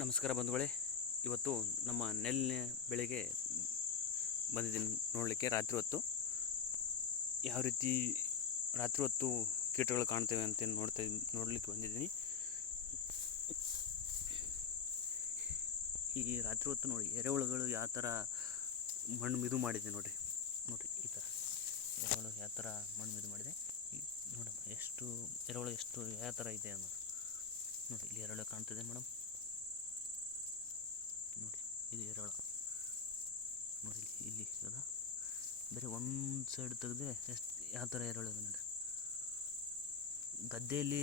ನಮಸ್ಕಾರ ಬಂಧುಗಳೇ. ಇವತ್ತು ನಮ್ಮ ನೆಲ್ಲಿನ ಬೆಳೆಗೆ ಬಂದಿದ್ದೀನಿ ನೋಡಲಿಕ್ಕೆ. ರಾತ್ರಿ ಹೊತ್ತು. ಯಾವ ರೀತಿ ರಾತ್ರಿ ಹೊತ್ತು ಕೀಟಗಳು ಕಾಣ್ತೇವೆ ಅಂತ ನೋಡ್ತಾ ನೋಡಲಿಕ್ಕೆ ಬಂದಿದ್ದೀನಿ. ಈ ರಾತ್ರಿ ಹೊತ್ತು ನೋಡಿ, ಎರೆಹುಳುಗಳು ಯಾವ ಥರ ಮಣ್ಣು ಮಿದು ಮಾಡಿದೆ ನೋಡಿರಿ. ನೋಡಿರಿ, ಈ ಥರ. ಎರೆಹುಳು ಯಾವ ಥರ ಮಣ್ಣು ಮಿದು ಮಾಡಿದೆ. ನೋಡಮ್ಮ, ಎಷ್ಟು, ಎರೆಹುಳು ಎಷ್ಟು, ಯಾವ ಥರ ಇದೆ ಅನ್ನೋದು. ನೋಡಿ ಇಲ್ಲಿ ಎರೆಹುಳು ಕಾಣ್ತಿದೆ ಮೇಡಮ್ ನೋಡಿ ಎರೆಹುಳ ನೋಡಿ, ಇಲ್ಲಿ ಅದ ಬೇರೆ ಒಂದು ಸೈಡ್ ತೆಗೆದ್ರೆ ಎಷ್ಟು ಯಾವ ಥರ ಎರೆಹುಳು ಇದೆ ನೋಡಿ. ಗದ್ದೆಯಲ್ಲಿ